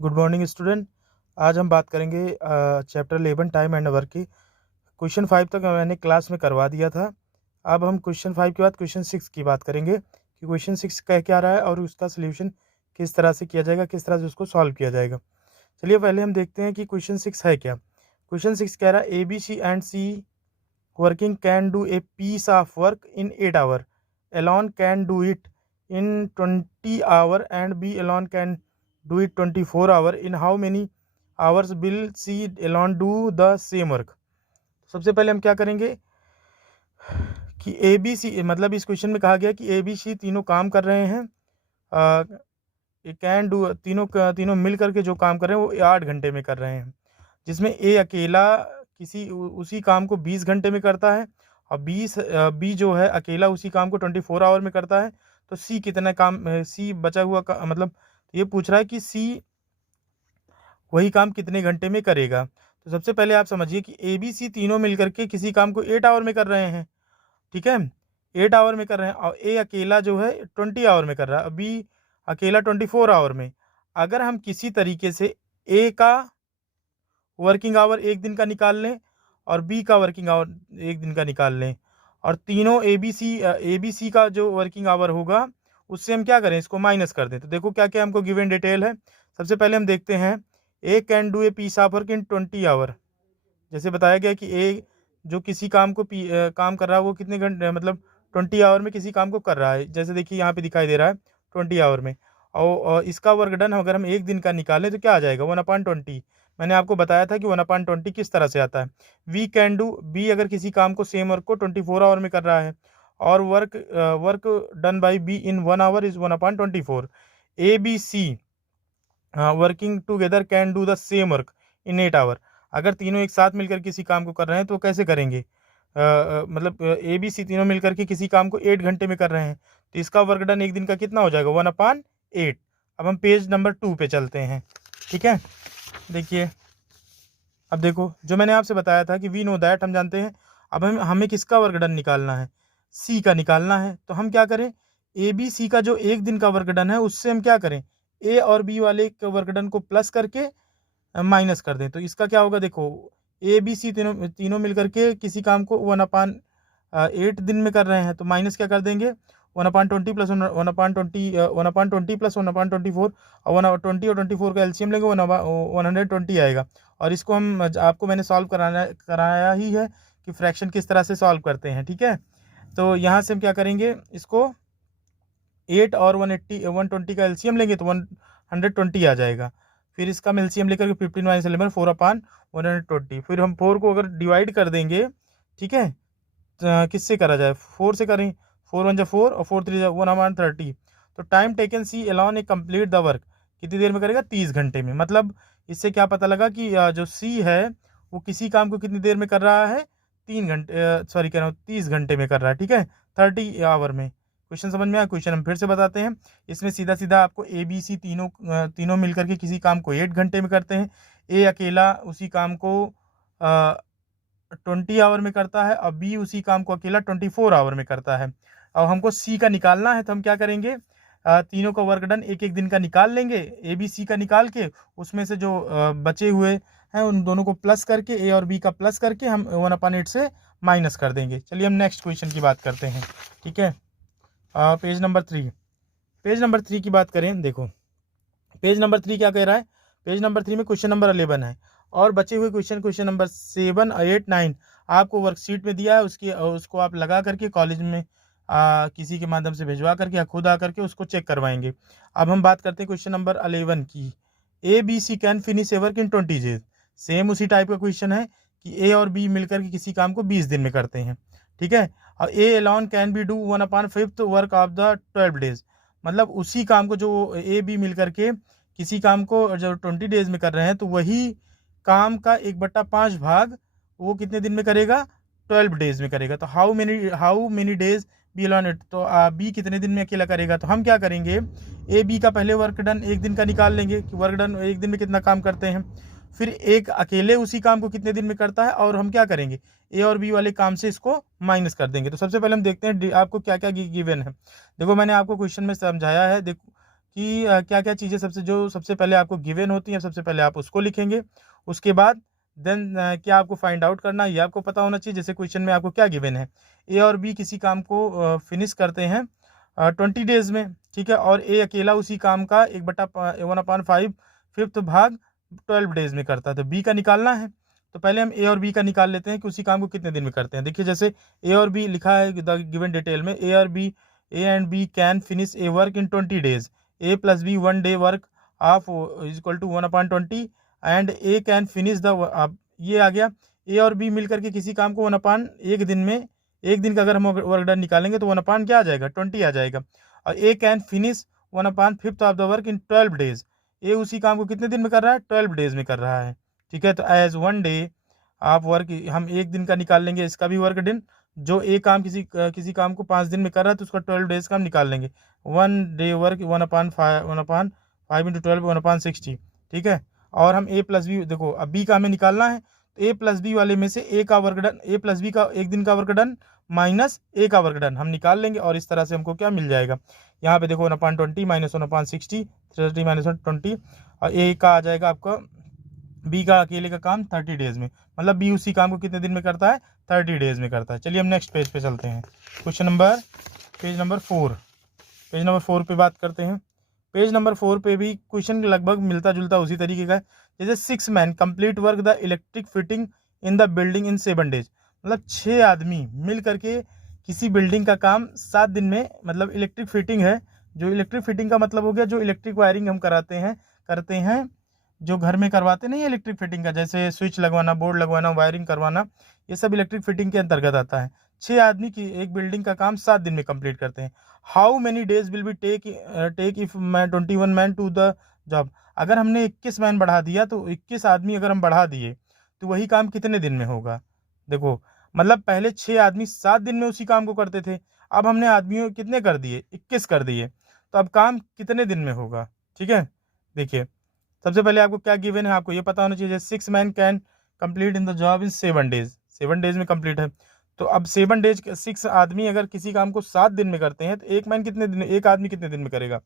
Good morning student. आज हम बात करेंगे चैप्टर 11 टाइम एंड वर्क की। क्वेश्चन 5 तक मैंने क्लास में करवा दिया था। अब हम क्वेश्चन 5 के बाद क्वेश्चन 6 की बात करेंगे कि क्वेश्चन 6 कह क्या रहा है और उसका सल्यूशन किस तरह से किया जाएगा, किस तरह से उसको सॉल्व किया जाएगा। चलिए पहले हम देखते हैं कि क्वेश्चन 6 है क्या। क्वेश्चन 6 कह रहा है ABC and C working can do a piece of work in 8 hours. Alone can do it in 20 hours and B alone can do it 24 hours. In how many hours will C alone do the same work? सबसे पहले हम क्या करेंगे कि ABC मतलब इस question में कहा गया कि ABC तीनों काम कर रहे हैं। कैन डू तीनों मिल करके जो काम कर रहे हैं वो 8 घंटे में कर रहे हैं, जिसमें ए अकेला उसी काम को 20 घंटे में करता है और बी जो है अकेला उसी काम को 24 आवर में करता है। तो सी कितना काम सी बचा हुआ मतलब ये पूछ रहा है कि सी वही काम कितने घंटे में करेगा। तो सबसे पहले आप समझिए कि ए बी सी तीनों मिलकर के किसी काम को 8 आवर में कर रहे हैं, ठीक है, 8 आवर में कर रहे हैं और ए अकेला जो है 20 आवर में कर रहा है, बी अकेला 24 आवर में। अगर हम किसी तरीके से ए का वर्किंग आवर एक दिन का निकाल लें और बी का वर्किंग आवर एक दिन का निकाल लें और तीनों ए बी सी का जो वर्किंग आवर होगा उससे हम क्या करें, इसको माइनस कर दें। तो देखो क्या क्या हमको गिवन डिटेल है। सबसे पहले हम देखते हैं A can do a piece of work in 20 hour. जैसे बताया गया कि ए जो किसी काम को काम कर रहा है वो कितने घंटे मतलब 20 आवर में किसी काम को कर रहा है। जैसे देखिए यहाँ पे दिखाई दे रहा है 20 आवर में और इसका वर्क डन अगर हम एक दिन का निकालें तो क्या आ जाएगा 1/20। मैंने आपको बताया था कि 1/20 किस तरह से आता है। वी कैन डू बी अगर किसी काम को सेम वर्क को 24 आवर में कर रहा है और work done by B in 1 hour is 1/24। A B C working together can do the same work in 8 hour. अगर तीनों एक साथ मिलकर किसी काम को कर रहे हैं तो कैसे करेंगे, मतलब ए बी सी तीनों मिलकर के किसी काम को 8 घंटे में कर रहे हैं तो इसका वर्क डन एक दिन का कितना हो जाएगा 1/8। अब हम पेज नंबर 2 पे चलते हैं, ठीक है। देखिए अब देखो जो मैंने आपसे बताया था कि वी नो दैट, हम जानते हैं। अब हमें किसका वर्क डन निकालना है, सी का निकालना है। तो हम क्या करें, ए बी सी का जो एक दिन का वर्क डन है उससे हम क्या करें, ए और बी वाले वर्क डन को प्लस करके माइनस कर दें। तो इसका क्या होगा, देखो ए बी सी तीनों तीनों मिलकर के किसी काम को 1/8 दिन में कर रहे हैं तो माइनस क्या कर देंगे 1/20 प्लस 1/20 प्लस 1/24 और 1/20 और 24 का एलसीएम लेंगे 120 आएगा। और इसको हम आपको मैंने सॉल्व कराया ही है कि फ्रैक्शन किस तरह से सॉल्व करते हैं, ठीक है। तो यहाँ से हम क्या करेंगे, इसको 8 और 120 का एलसीएम लेंगे तो 120 आ जाएगा। फिर इसका हम एलसीएम लेकर 15 माइनस 11 4/120। फिर हम 4 को अगर डिवाइड कर देंगे, ठीक है, किससे करा जाए, 4 से करें, 4 1 4 और 4 3 1/30। तो time taken C alone A complete the work कितनी देर में करेगा 30 घंटे में। मतलब इससे क्या पता लगा कि जो सी है वो किसी काम को कितनी देर में कर रहा है 3 घंटे सॉरी कह रहा हूँ 30 घंटे में कर रहा है, ठीक है, 30 आवर में। क्वेश्चन समझ में आया। क्वेश्चन हम फिर से बताते हैं। इसमें सीधा सीधा आपको ए बी सी तीनों मिलकर के किसी काम को 8 घंटे में करते हैं। ए अकेला उसी काम को 20 आवर में करता है और बी उसी काम को अकेला 24 आवर में करता है। और हमको सी का निकालना है तो हम क्या करेंगे, तीनों का वर्क डन एक एक दिन का निकाल लेंगे, ए बी सी का निकाल के उसमें से जो बचे हुए हैं उन दोनों को प्लस करके ए और बी का प्लस करके हम 1/8 से माइनस कर देंगे। चलिए हम नेक्स्ट क्वेश्चन की बात करते हैं, ठीक है। पेज नंबर 3 की बात करें। देखो पेज नंबर 3 क्या कह रहा है, पेज नंबर 3 में क्वेश्चन नंबर 11 है और बचे हुए क्वेश्चन नंबर 7 8 9 आपको वर्कशीट में दिया है। उसको आप लगा करके कॉलेज में किसी के माध्यम से भिजवा करके या खुद आकर के उसको चेक करवाएंगे। अब हम बात करते हैं क्वेश्चन नंबर 11 की। A B C can finish a work in 20 days. Same उसी टाइप का क्वेश्चन है कि ए और बी मिलकर के किसी काम को 20 दिन में करते हैं, ठीक है। और A alone can be do 1/5 work of the 12 days. मतलब उसी काम को जो ए बी मिल करके किसी काम को जो 20 डेज में कर रहे हैं तो वही काम का 1/5 भाग वो कितने दिन में करेगा 12 डेज में करेगा। तो how many days B alone it. तो बी कितने दिन में अकेला करेगा। तो हम क्या करेंगे, ए बी का पहले वर्क डन एक दिन का निकाल लेंगे कि वर्क डन एक दिन में कितना काम करते हैं। फिर एक अकेले उसी काम को कितने दिन में करता है और हम क्या करेंगे ए और बी वाले काम से इसको माइनस कर देंगे। तो सबसे पहले हम देखते हैं आपको क्या क्या गिवन है। देखो मैंने आपको क्वेश्चन में समझाया है, देखो कि क्या क्या चीज़ें सबसे पहले आपको गिवन होती हैं, सबसे पहले आप उसको लिखेंगे। उसके बाद देन क्या आपको फाइंड आउट करना है ये आपको पता होना चाहिए। जैसे क्वेश्चन में आपको क्या गिवन है, ए और बी किसी काम को फिनिश करते हैं 20 डेज़ में, ठीक है, और ए अकेला उसी काम का 1/5 फिफ्थ भाग 12 डेज़ में करता है। तो बी का निकालना है, तो पहले हम ए और बी का निकाल लेते हैं कि उसी काम को कितने दिन में करते हैं। देखिए जैसे ए और बी लिखा है द गिवन डिटेल में, A and B can finish a work in 20 days, A plus B 1 day work of is equal to 1/20 and A can finish the, ये आ गया। ए और बी मिल करके किसी काम को 1/1 दिन में, एक दिन का अगर हम वर्क डन निकालेंगे तो 1/ क्या आ जाएगा 20 आ जाएगा। और A can finish 1/5 of the work in 12 days, A उसी काम को कितने दिन में कर रहा है 12 डेज में कर रहा है, ठीक है। तो एज 1 डे आप वर्क, हम एक दिन का निकाल लेंगे इसका भी वर्क डन, जो एक काम किसी काम को 5 दिन में कर रहा है तो उसका 12 डेज का हम निकाल लेंगे। 1 डे वर्क 1/5 इंटू 12 1/60, ठीक है। और हम ए प्लस बी, देखो अब बी का हमें निकालना है, तो ए प्लस बी वाले में से ए का वर्क डन, ए प्लस बी का एक दिन का वर्क डन माइनस ए का वर्क डन हम निकाल लेंगे, और इस तरह से हमको क्या मिल जाएगा। यहाँ पे देखो 1/20 माइनस 1/60, 30 माइनस 20, और ए का आ जाएगा आपका, बी का अकेले का काम 30 डेज में, मतलब बी उसी काम को कितने दिन में करता है 30 डेज में करता है। चलिए हम नेक्स्ट पेज पे चलते हैं, पेज नंबर 4, पेज नंबर 4 पे बात करते हैं। पेज नंबर 4 पे भी क्वेश्चन लगभग मिलता जुलता उसी तरीके का है। जैसे 6 man complete work the electric fitting in the building in 7 days, मतलब 6 आदमी मिल करके किसी बिल्डिंग का काम 7 दिन में, मतलब इलेक्ट्रिक फिटिंग है, जो इलेक्ट्रिक फिटिंग का मतलब हो गया जो इलेक्ट्रिक वायरिंग हम करते हैं, जो घर में करवाते नहीं इलेक्ट्रिक फिटिंग का, जैसे स्विच लगवाना, बोर्ड लगवाना, वायरिंग करवाना, ये सब इलेक्ट्रिक फिटिंग के अंतर्गत आता है। 6 आदमी की एक बिल्डिंग का काम 7 दिन में कंप्लीट करते हैं। How many days will be take if मैं 21 मैन टू द जॉब, अगर हमने 21 मैन बढ़ा दिया तो 21 आदमी अगर हम बढ़ा दिए तो वही काम कितने दिन में होगा। देखो मतलब पहले 6 आदमी 7 दिन में उसी काम को करते थे, अब हमने आदमियों कितने कर दिए 21 कर दिए, तो अब काम कितने दिन में होगा, ठीक है। देखिए सबसे पहले आपको क्या गिवन है आपको ये पता होना चाहिए। 6 man can complete in the job in 7 days, 7 days में कंप्लीट है। तो अब 7 डेज 6 आदमी अगर किसी काम को 7 दिन में करते हैं तो एक आदमी कितने दिन में करेगा,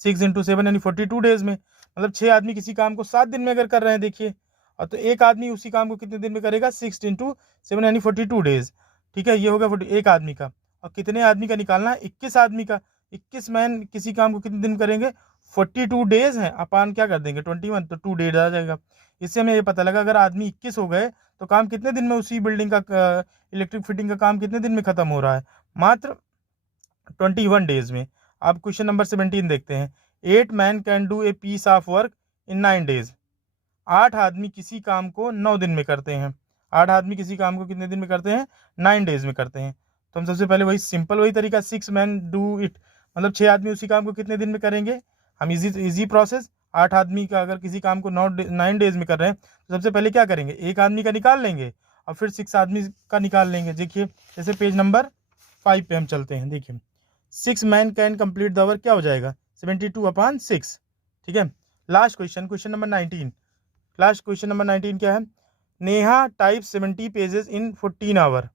6 इंटू 7 यानी 42 डेज में, मतलब 6 आदमी किसी काम को 7 दिन में अगर कर रहे हैं देखिए, और तो एक आदमी उसी काम को कितने दिन में करेगा 6 इंटू 7 यानी 42 डेज, ठीक है। ये हो गया एक आदमी का, और कितने आदमी का निकालना है 21 आदमी का, 21 मैन किसी काम को कितने दिन करेंगे 42 डेज है, अपान क्या कर देंगे 21, तो 2 डेज आ जाएगा। इससे हमें ये पता लगा अगर आदमी 21 हो गए तो काम कितने दिन में उसी बिल्डिंग का इलेक्ट्रिक फिटिंग का काम कितने दिन में खत्म हो रहा है, मात्र 21 डेज में। अब क्वेश्चन नंबर 17 देखते हैं। 8 man can do a piece of work in 9 days, 8 आदमी किसी काम को 9 दिन में करते हैं। 8 आदमी किसी काम को कितने दिन में करते हैं 9 डेज में करते हैं। तो हम सबसे पहले वही तरीका 6 मैन डू इट, मतलब 6 आदमी उसी काम को कितने दिन में करेंगे, हम इजी प्रोसेस। 8 आदमी का अगर किसी काम को 9 डेज में कर रहे हैं तो सबसे पहले क्या करेंगे एक आदमी का निकाल लेंगे और फिर 6 आदमी का निकाल लेंगे। देखिए जैसे पेज नंबर 5 पे हम चलते हैं। देखिए 6 man can complete the work क्या हो जाएगा 72/6, ठीक है। Last question number 19, last question number 19 क्या है। Neha type 70 pages in 14 hour,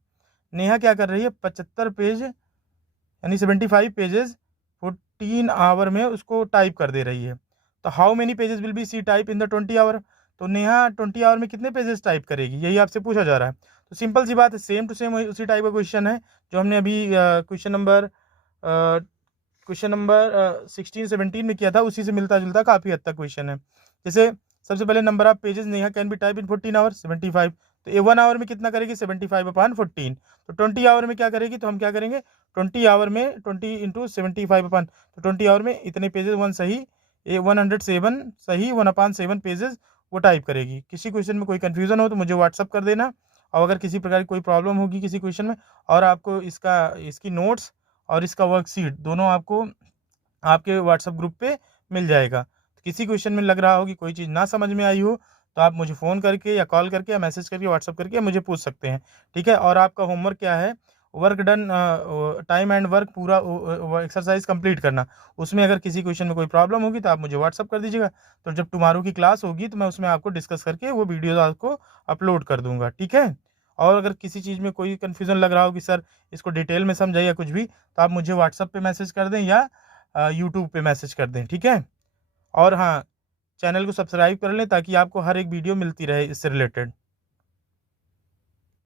Neha क्या कर रही है 75 पेज यानी 75 पेजेस 14 आवर में उसको टाइप कर दे रही है। तो how many pages will be C type in the 20 hour, तो नेहा 20 आवर में कितने पेजेस टाइप करेगी यही आपसे पूछा जा रहा है। तो सिंपल सी बात है, सेम टू सेम उसी टाइप का क्वेश्चन है जो हमने अभी क्वेश्चन नंबर 16-17 में किया था, उसी से मिलता जुलता काफ़ी हद तक क्वेश्चन है। जैसे सबसे पहले number of pages Neha can be type in 14 hour 75, तो ए 1 आवर में कितना करेगी 75/14, तो 20 आवर में क्या करेगी, तो हम क्या करेंगे 20 आवर में 20 इंटू 75 तो 20 आवर में इतने पेजेस 1 सही 107 सही 1/7 पेजेस वो टाइप करेगी। किसी क्वेश्चन में कोई कन्फ्यूज़न हो तो मुझे व्हाट्सअप कर देना, और अगर किसी प्रकार की कोई प्रॉब्लम होगी किसी क्वेश्चन में, और आपको इसकी नोट्स और इसका वर्कशीट दोनों आपको आपके व्हाट्सएप ग्रुप पे मिल जाएगा। तो किसी क्वेश्चन में लग रहा हो कि कोई चीज़ ना समझ में आई हो तो आप मुझे फ़ोन करके या कॉल करके या मैसेज करके व्हाट्सएप करके मुझे पूछ सकते हैं, ठीक है। और आपका होमवर्क क्या है, work done time and work पूरा एक्सरसाइज कंप्लीट करना। उसमें अगर किसी क्वेश्चन में कोई प्रॉब्लम होगी तो आप मुझे व्हाट्सअप कर दीजिएगा, तो जब टुमारो की क्लास होगी तो मैं उसमें आपको डिस्कस करके वो वीडियो आपको अपलोड कर दूँगा, ठीक है। और अगर किसी चीज़ में कोई कन्फ्यूज़न लग रहा हो कि सर इसको डिटेल में समझाइए या कुछ भी, तो आप मुझे व्हाट्सएप पे मैसेज कर दें या यूट्यूब पे मैसेज कर दें, ठीक है? और हाँ, चैनल को सब्सक्राइब कर लें ताकि आपको हर एक वीडियो मिलती रहे इससे रिलेटेड।